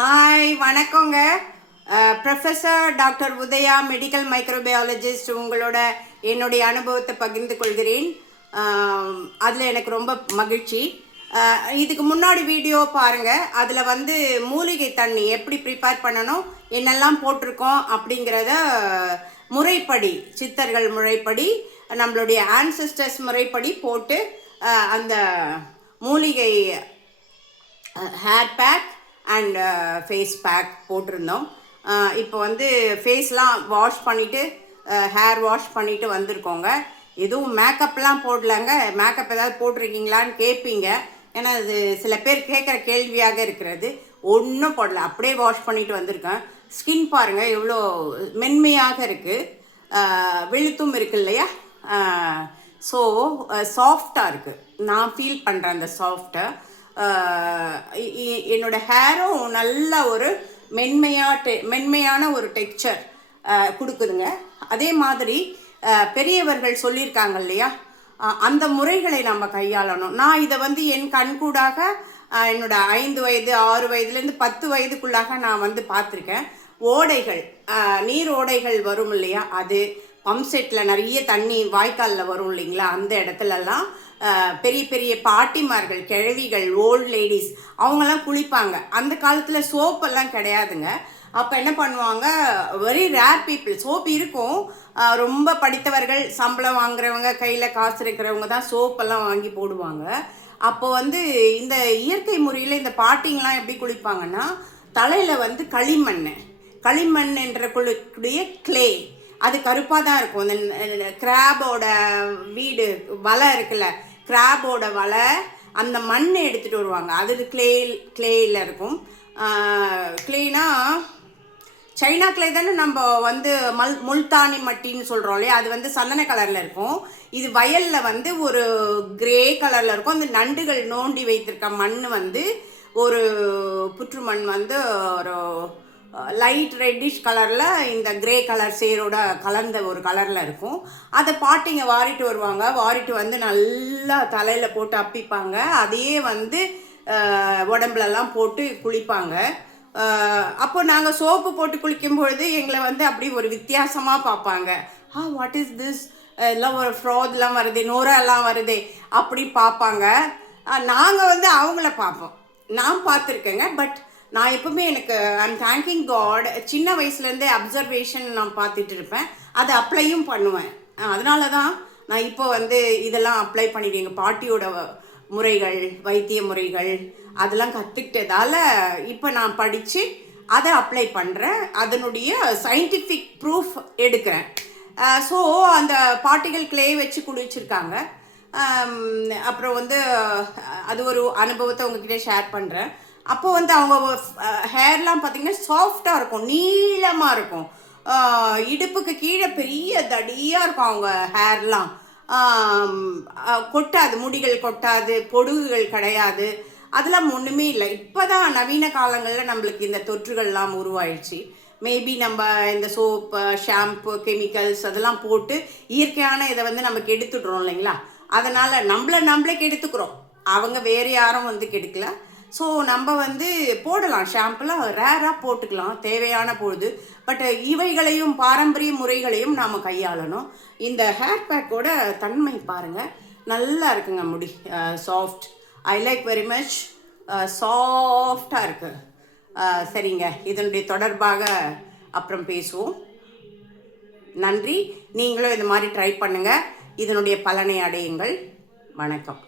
Hi வணக்கங்க. Professor doctor Udaya medical microbiologist உங்களோட என்னுடைய அனுபவத்தை பகிர்ந்து கொள்கிறேன். அதில் எனக்கு ரொம்ப மகிழ்ச்சி. இதுக்கு முன்னாடி வீடியோ பாருங்கள். அதில் வந்து மூலிகை தண்ணி எப்படி ப்ரிப்பேர் பண்ணணும், என்னெல்லாம் போட்டிருக்கோம் அப்படிங்கிறத முறைப்படி, சித்தர்கள் முறைப்படி, நம்மளுடைய ஆன்செஸ்டர்ஸ் முறைப்படி போட்டு அந்த மூலிகை hair pack and face pack போட்டிருந்தோம். இப்போ வந்து ஃபேஸ்லாம் வாஷ் பண்ணிவிட்டு ஹேர் வாஷ் பண்ணிவிட்டு வந்திருக்கோங்க. எதுவும் மேக்கப்லாம் போடலாங்க. மேக்கப் ஏதாவது போட்டிருக்கீங்களான்னு கேட்பீங்க. ஏன்னா அது சில பேர் கேட்குற கேள்வியாக இருக்கிறது. ஒன்றும் போடல, அப்படியே வாஷ் பண்ணிவிட்டு வந்திருக்கேன். ஸ்கின் பாருங்கள் எவ்வளோ மென்மையாக இருக்குது, வெளுத்தும் இருக்குது இல்லையா. ஸோ சாஃப்டாக இருக்குது. நான் ஃபீல் பண்ணுறேன் அந்த சாஃப்டை. என்னோடய ஹேரும் நல்ல ஒரு மென்மையான ஒரு டெக்ஸ்சர் கொடுக்குதுங்க. அதே மாதிரி பெரியவர்கள் சொல்லியிருக்காங்க இல்லையா, அந்த முறைகளை நம்ம கையாளணும். நான் இதை வந்து என் கண்கூடாக என்னோடய 5 வயது 6 வயதுலேருந்து 10 வயதுக்குள்ளாக நான் வந்து பார்த்துருக்கேன். ஓடைகள், நீர் ஓடைகள் வரும் இல்லையா, அது பம்ப் செட்டில் நிறைய தண்ணி வாய்க்காலில் வரும் இல்லைங்களா, அந்த இடத்துலலாம் பெரிய பெரிய பாட்டிமார்கள், கிழவிகள், ஓல்டு லேடிஸ் அவங்கெல்லாம் குளிப்பாங்க. அந்த காலத்தில் சோப்பெல்லாம் கிடையாதுங்க. அப்போ என்ன பண்ணுவாங்க, வெரி ரேர் பீப்புள், சோப் இருக்கும். ரொம்ப படித்தவர்கள், சம்பளம் வாங்குறவங்க, கையில் காசு இருக்கிறவங்க தான் சோப்பெல்லாம் வாங்கி போடுவாங்க. அப்போ வந்து இந்த இயற்கை முறையில் இந்த பாட்டிங்கெலாம் எப்படி குளிப்பாங்கன்னா, தலையில் வந்து களிமண் என்ற குளிக்கூடிய கிளே, அது கருப்பாக தான் இருக்கும். இந்த கிராபோட வீடு வலை இருக்குல்ல, கிராபோட வலை, அந்த மண்ணை எடுத்துகிட்டு வருவாங்க. அது கிளேயில் இருக்கும். கிளேனா சைனா கிளே தானே நம்ம வந்து முல்தானி மட்டின்னு சொல்கிறோம் இல்லையா, அது வந்து சந்தன கலரில் இருக்கும். இது வயலில் வந்து ஒரு கிரே கலரில் இருக்கும். அந்த நண்டுகள் நோண்டி வைத்திருக்க மண் வந்து ஒரு புற்று மண் வந்து ஒரு லைட் ரெட்டிஷ் கலரில் இந்த கிரே கலர் சேரோட கலந்த ஒரு கலரில் இருக்கும். அதை பாட்டிங்க வாரிட்டு வருவாங்க. வாரிட்டு வந்து நல்லா தலையில் போட்டு அப்பிப்பாங்க. அதையே வந்து உடம்புலலாம் போட்டு குளிப்பாங்க. அப்போ நாங்கள் சோப்பு போட்டு குளிக்கும் பொழுது எங்களை வந்து அப்படி ஒரு வித்தியாசமாக பார்ப்பாங்க. வாட் இஸ் திஸ், எல்லாம் ஒரு ஃப்ராட்லாம் வருது, நோரெல்லாம் வருதே அப்படி பார்ப்பாங்க. நாங்கள் வந்து அவங்கள பார்ப்போம். நான் பார்த்துருக்கேங்க. பட் நான் எப்பவுமே எனக்கு ஐம் தேங்கிங் காட், சின்ன வயசுலேருந்தே அப்சர்வேஷன் நான் பார்த்துட்டு இருப்பேன். அதை அப்ளையும் பண்ணுவேன். அதனால தான் நான் இப்போ வந்து இதெல்லாம் அப்ளை பண்ணிவிடுவேன். எங்கள் பாட்டியோட முறைகள், வைத்திய முறைகள் அதெல்லாம் கற்றுக்கிட்டதால இப்போ நான் படித்து அதை அப்ளை பண்ணுறேன். அதனுடைய சயின்டிஃபிக் ப்ரூஃப் எடுக்கிறேன். ஸோ அந்த பாட்டிகள் கிளே வச்சு குளிச்சிருக்காங்க. அப்புறம் வந்து அது ஒரு அனுபவத்தை உங்ககிட்ட ஷேர் பண்ணுறேன். அப்போ வந்து அவங்க ஹேர்லாம் பார்த்திங்கன்னா சாஃப்டாக இருக்கும், நீளமாக இருக்கும். இடுப்புக்கு கீழே பெரிய தடியாக இருக்கும் அவங்க ஹேர்லாம். கொட்டாது, முடிகள் கொட்டாது, பொடுகுகள் கிடையாது, அதெல்லாம் ஒன்றுமே இல்லை. இப்போ தான் நவீன காலங்களில் நம்மளுக்கு இந்த தொற்றுகள்லாம் உருவாயிடுச்சு. மேபி நம்ம இந்த சோப்பு, ஷாம்பு, கெமிக்கல்ஸ் அதெல்லாம் போட்டு இயற்கையான இதை வந்து நம்ம கெடுத்துடுறோம் இல்லைங்களா. அதனால் நம்மளே கெடுத்துக்கிறோம். அவங்க வேறு யாரும் வந்து கெடுக்கல. ஸோ நம்ம வந்து போடலாம், ஷாம்புலாம் ரேராக போட்டுக்கலாம் தேவையான பொழுது. பட் இவைகளையும் பாரம்பரிய முறைகளையும் நாம் கையாளணும். இந்த ஹேர் பேக்கோட தன்மை பாருங்கள், நல்லா இருக்குங்க. முடி soft, I like very much. சாஃப்டாக இருக்குது. சரிங்க, இதனுடைய தொடர்பாக அப்புறம் பேசுவோம். நன்றி. நீங்களும் இது மாதிரி ட்ரை பண்ணுங்கள். இதனுடைய பலனை அடையுங்கள். வணக்கம்.